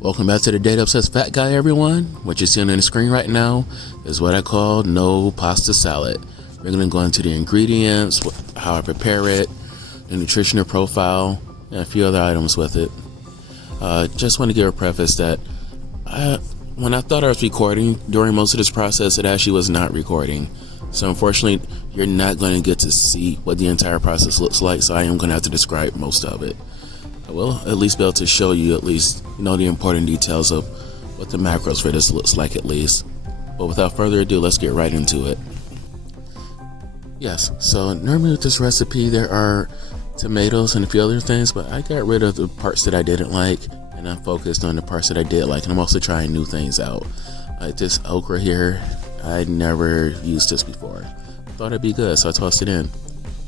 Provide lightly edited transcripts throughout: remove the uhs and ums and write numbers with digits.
Welcome back to the Data Obsessed Fat Guy, everyone. What you're seeing on the screen right now is what I call NoPasta Salad. We're going to go into the ingredients, how I prepare it, the nutritional profile, and a few other items with it. Just want to give a preface that when I thought I was recording during most of this process, it actually was not recording. So unfortunately, you're not going to get to see what the entire process looks like, so I am going to have to describe most of it. I will at least be able to show you the important details of what the macros for this looks like at least. But without further ado, let's get right into it. Yes, so normally with this recipe there are tomatoes and a few other things, but I got rid of the parts that I didn't like and I'm focused on the parts that I did like, and I'm also trying new things out. Like this okra here, I'd never used this before. Thought it'd be good, so I tossed it in.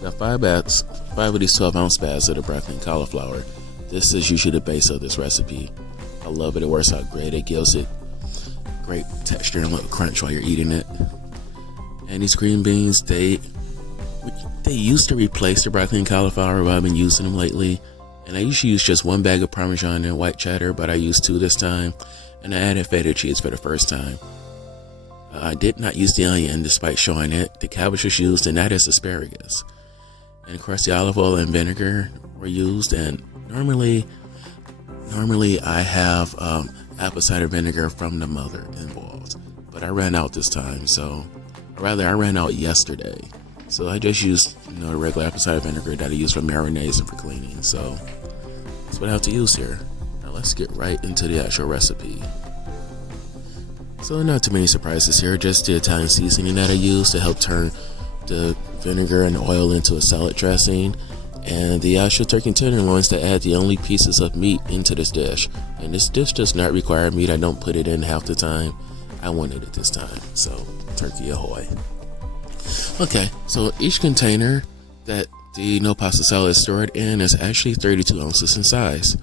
Got 5 of these 12-ounce bags of the broccoli and cauliflower. This is usually the base of this recipe. I love it. It works out great. It gives it great texture and a little crunch while you're eating it. And these green beans, they used to replace the broccoli and cauliflower, but I've been using them lately. And I usually use just 1 bag of Parmesan and white cheddar, but I used 2 this time. And I added feta cheese for the first time. I did not use the onion despite showing it. The cabbage was used, and that is asparagus. And of course the olive oil and vinegar were used, and normally I have apple cider vinegar from the mother involved, but I ran out this time, I ran out yesterday, so I just used the regular apple cider vinegar that I use for marinades and for cleaning. So that's what I have to use here. Now let's get right into the actual recipe. So not too many surprises here, just the Italian seasoning that I use to help turn the vinegar and oil into a salad dressing, and the actual turkey tenderloins to add the only pieces of meat into this dish. And this dish does not require meat. I don't put it in half the time. I wanted it this time, so turkey ahoy. Okay, so each container that the NoPasta salad is stored in is actually 32 ounces in size.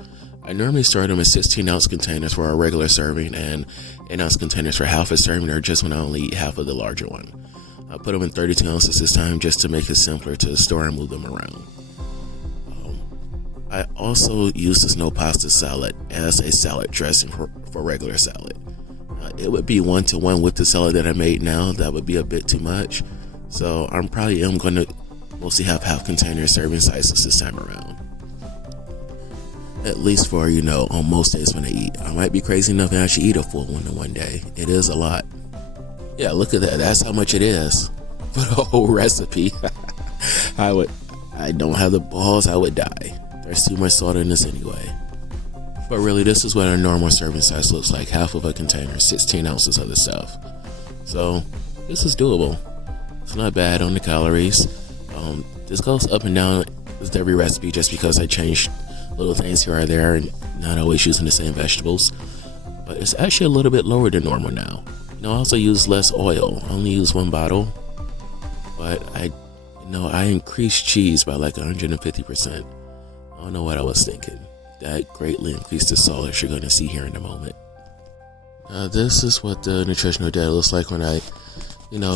I normally store them in 16-ounce containers for a regular serving and 8-ounce containers for half a serving, or just when I only eat half of the larger one. I put them in 32 ounces this time just to make it simpler to store and move them around. I also use this NoPasta salad as a salad dressing for regular salad. It would be 1-to-1 with the salad that I made now. That would be a bit too much. So I'm probably going to mostly have half container serving sizes this time around. At least for, on most days when I eat. I might be crazy enough to actually eat a full one in one day. It is a lot. Yeah, look at that. That's how much it is for the whole recipe. I don't have the balls. I would die. There's too much salt in this anyway. But really, this is what a normal serving size looks like. Half of a container, 16 ounces of the stuff. So this is doable. It's not bad on the calories. This goes up and down with every recipe just because I changed little things here or there and not always using the same vegetables. But it's actually a little bit lower than normal now. I also use less oil. I only use 1 bottle. But I increased cheese by like 150%. I don't know what I was thinking. That greatly increased the salt, as you're going to see here in a moment. This is what the nutritional data looks like when I,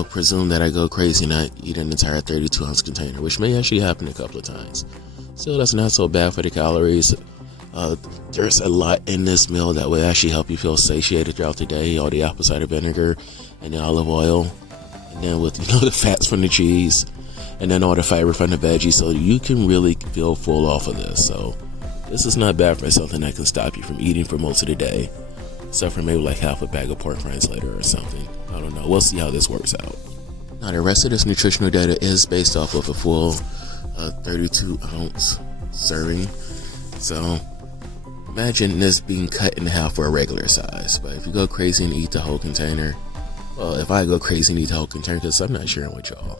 presume that I go crazy and I eat an entire 32-ounce container, which may actually happen a couple of times. Still, that's not so bad for the calories. There's a lot in this meal that will actually help you feel satiated throughout the day. All the apple cider vinegar and the olive oil, and then with the fats from the cheese, and then all the fiber from the veggies, so you can really feel full off of this. So this is not bad for something that can stop you from eating for most of the day, except for maybe like half a bag of pork rinds later or something. I don't know. We'll see how this works out. Now the rest of this nutritional data is based off of a full 32-ounce serving. So imagine this being cut in half for a regular size. But if you go crazy and eat the whole container, well, if I go crazy and eat the whole container, because I'm not sharing with y'all,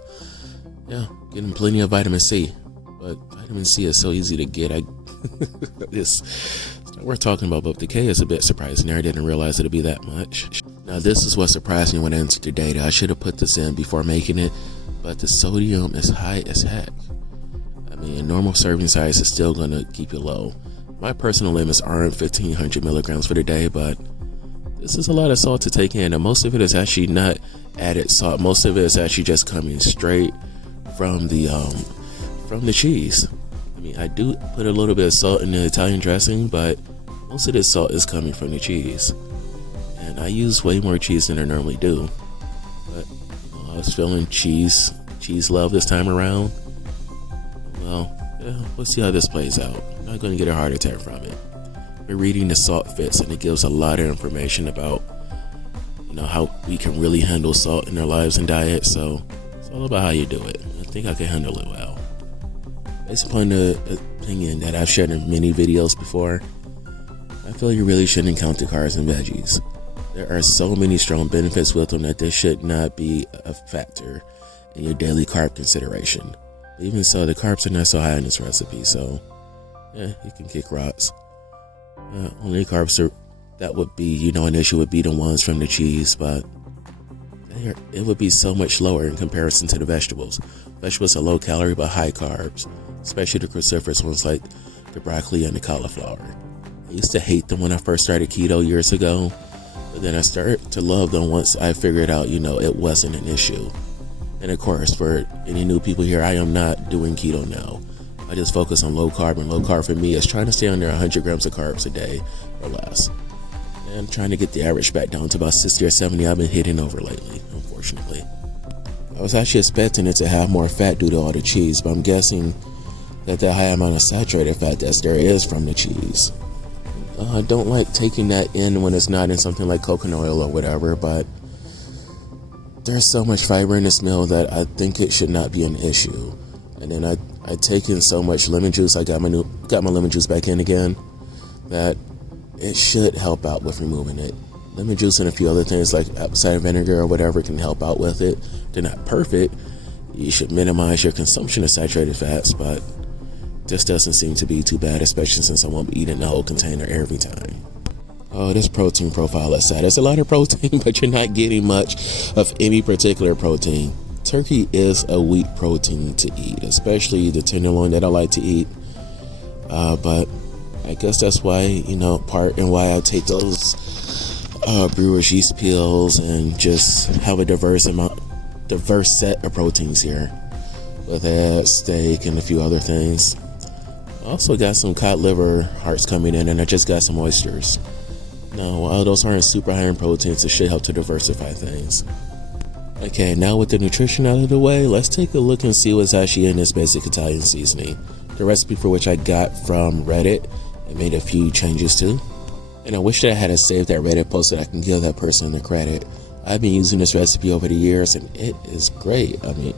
yeah, getting plenty of vitamin C. But vitamin C is so easy to get. It's not worth talking about, but the K is a bit surprising. I didn't realize it'd be that much. Now this is what surprised me when I entered the data. I should have put this in before making it, but the sodium is high as heck. I mean, a normal serving size is still going to keep you low. My personal limits aren't 1,500 milligrams for the day, but this is a lot of salt to take in, and most of it is actually not added salt. Most of it is actually just coming straight from the cheese. I mean, I do put a little bit of salt in the Italian dressing, but most of this salt is coming from the cheese. And I use way more cheese than I normally do. But I was feeling cheese love this time around. Well, yeah, we'll see how this plays out. I'm not going to get a heart attack from it. We're reading the salt fits, and it gives a lot of information about how we can really handle salt in our lives and diet. So it's all about how you do it. I think I can handle it well. Based upon the opinion that I've shared in many videos before, I feel you really shouldn't count the carbs in veggies. There are so many strong benefits with them that this should not be a factor in your daily carb consideration. Even so, the carbs are not so high in this recipe, so yeah, you can kick rocks. Only carbs that would be, an issue would be the ones from the cheese, but it would be so much lower in comparison to the vegetables. Vegetables are low calorie but high carbs, especially the cruciferous ones like the broccoli and the cauliflower. I used to hate them when I first started keto years ago, but then I started to love them once I figured out, it wasn't an issue. And of course, for any new people here, I am not doing keto now. I just focus on low carb, and low carb for me is trying to stay under 100 grams of carbs a day or less. And I'm trying to get the average back down to about 60 or 70. I've been hitting over lately, unfortunately. I was actually expecting it to have more fat due to all the cheese, but I'm guessing that high amount of saturated fat that there is from the cheese. I don't like taking that in when it's not in something like coconut oil or whatever, but there's so much fiber in this meal that I think it should not be an issue. And then I take in so much lemon juice. I got my lemon juice back in again, that it should help out with removing it. Lemon juice and a few other things like apple cider vinegar or whatever can help out with it. They're not perfect. You should minimize your consumption of saturated fats, but this doesn't seem to be too bad, especially since I won't be eating the whole container every time. Oh, this protein profile is sad. It's a lot of protein, but you're not getting much of any particular protein. Turkey is a weak protein to eat, especially the tenderloin that I like to eat. But I guess that's why, part and why I take those brewer's yeast pills and just have a diverse set of proteins here, with eggs, steak, and a few other things. I also got some cod liver hearts coming in, and I just got some oysters. Now, while those aren't super high in proteins, it should help to diversify things. Okay, now with the nutrition out of the way, let's take a look and see what's actually in this basic Italian seasoning. The recipe for which I got from Reddit and made a few changes to. And I wish that I had saved that Reddit post so that I can give that person the credit. I've been using this recipe over the years, and it is great. I mean,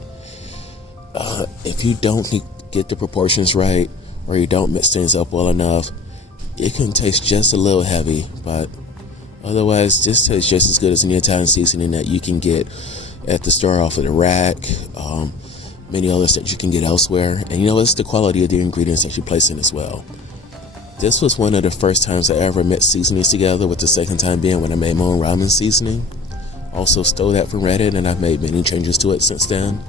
if you don't get the proportions right, or you don't mix things up well enough, it can taste just a little heavy, but otherwise this tastes just as good as any Italian seasoning that you can get at the store off of the rack, many others that you can get elsewhere. And it's the quality of the ingredients that you place in as well. This was one of the first times I ever mixed seasonings together, with the second time being when I made my own ramen seasoning. Also stole that from Reddit, and I've made many changes to it since then.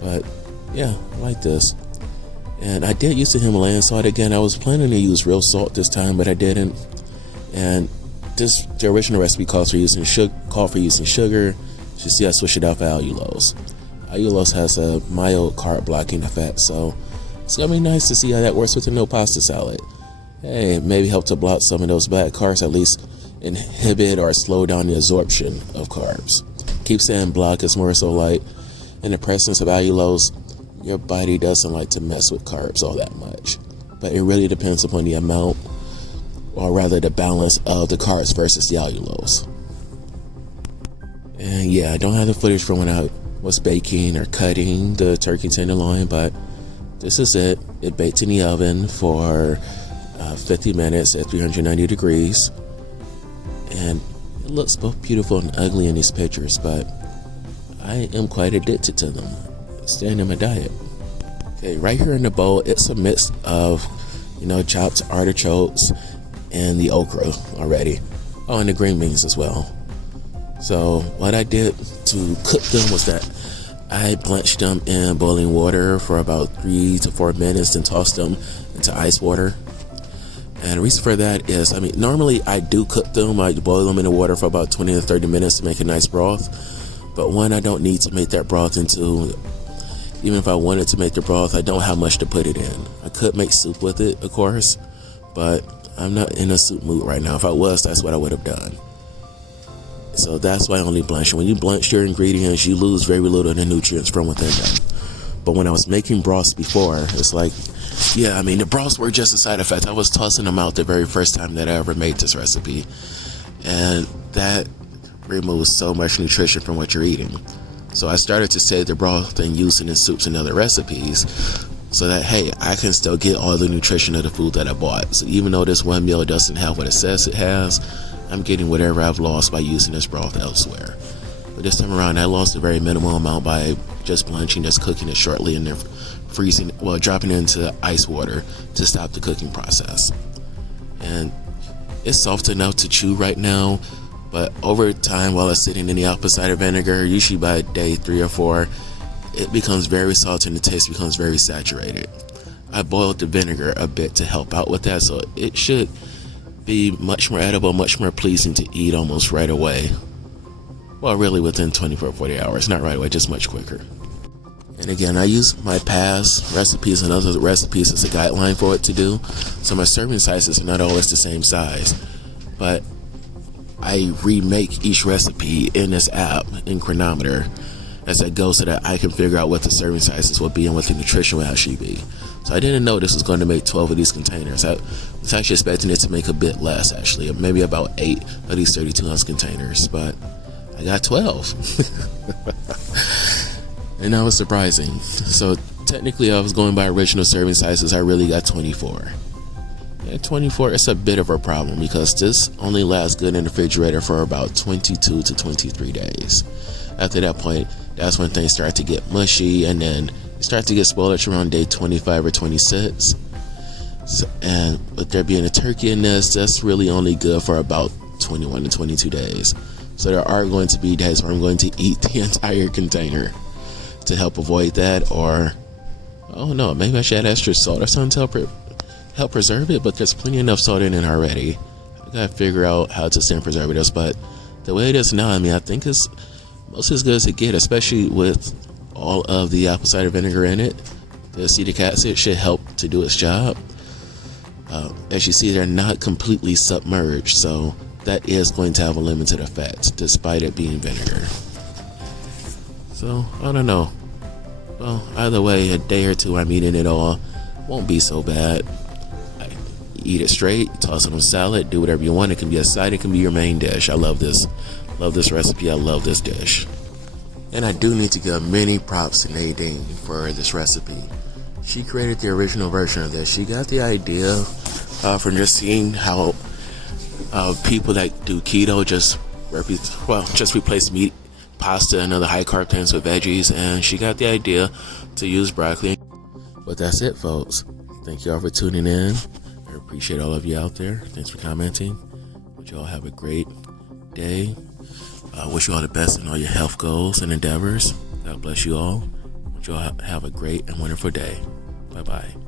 But yeah, I like this. And I did use the Himalayan salt again. I was planning to use real salt this time, but I didn't. And the original recipe calls for using sugar. You see, I switched it out for allulose. Allulose has a mild carb blocking effect, so it's gonna be nice to see how that works with the NoPasta salad. Hey, maybe help to block some of those bad carbs, at least inhibit or slow down the absorption of carbs. Keep saying block, it's more so like in the presence of allulose, your body doesn't like to mess with carbs all that much. But it really depends upon the amount, or rather the balance of the carbs versus the allulose. And yeah, I don't have the footage from when I was baking or cutting the turkey tenderloin, but this is it. It baked in the oven for 50 minutes at 390 degrees. And it looks both beautiful and ugly in these pictures, but I am quite addicted to them. Staying in my diet. Okay, right here in the bowl, it's a mix of, chopped artichokes and the okra already. Oh, and the green beans as well. So what I did to cook them was that I blanched them in boiling water for about 3 to 4 minutes and tossed them into ice water. And the reason for that is, normally I do cook them. I boil them in the water for about 20 to 30 minutes to make a nice broth. But one, I don't need to make that broth into, even if I wanted to make the broth, I don't have much to put it in. I could make soup with it, of course, but I'm not in a soup mood right now. If I was, that's what I would have done. So that's why I only blanch. When you blanch your ingredients, you lose very little of the nutrients from within them. But when I was making broths before, it's like, yeah, I mean, the broths were just a side effect. I was tossing them out the very first time that I ever made this recipe. And that removes so much nutrition from what you're eating. So I started to save the broth and use it in soups and other recipes so that, hey, I can still get all the nutrition of the food that I bought. So even though this one meal doesn't have what it says it has, I'm getting whatever I've lost by using this broth elsewhere. But this time around, I lost a very minimal amount by just blanching, just cooking it shortly and then freezing, well, dropping it into ice water to stop the cooking process. And it's soft enough to chew right now, but over time, while it's sitting in the apple cider vinegar, usually by day 3 or 4, it becomes very salty and the taste becomes very saturated. I boiled the vinegar a bit to help out with that, so it should be much more edible, much more pleasing to eat almost right away. Well, really within 24 or 40 hours, not right away, just much quicker. And again, I use my past recipes and other recipes as a guideline for what to do. So my serving sizes are not always the same size, but I remake each recipe in this app in Cronometer as I go so that I can figure out what the serving sizes will be and what the nutrition will actually be. So I didn't know this was going to make 12 of these containers. I was actually expecting it to make a bit less, actually, maybe about 8 of these 32-ounce containers, but I got 12. And that was surprising. So technically I was going by original serving sizes. I really got 24. At 24, it's a bit of a problem because this only lasts good in the refrigerator for about 22 to 23 days. After that point, that's when things start to get mushy, and then you start to get spoilage around day 25 or 26. And with there being a turkey in this, that's really only good for about 21 to 22 days. So there are going to be days where I'm going to eat the entire container to help avoid that, or, oh no, maybe I should add extra salt or something to help preserve it, but there's plenty enough salt in it already. I gotta figure out how to send preservatives, but the way it is now, I mean, I think it's most as good as it gets, especially with all of the apple cider vinegar in it. The acetic acid should help to do its job. As you see, they're not completely submerged, so that is going to have a limited effect despite it being vinegar. So I don't know. Well, either way, a day or two I'm eating it all won't be so bad. Eat it straight, toss it on salad, do whatever you want. It can be a side, it can be your main dish. I love this recipe. I love this dish. And I do need to give many props to Nadine for this recipe. She created the original version of this. She got the idea from just seeing how people that do keto just replace meat, pasta, and other high carb things with veggies, and she got the idea to use broccoli. But that's it, folks. Thank you all for tuning in. I appreciate all of you out there. Thanks for commenting. Hope you all have a great day. Wish you all the best in all your health goals and endeavors. God bless you all. Hope you all have a great and wonderful day. Bye-bye.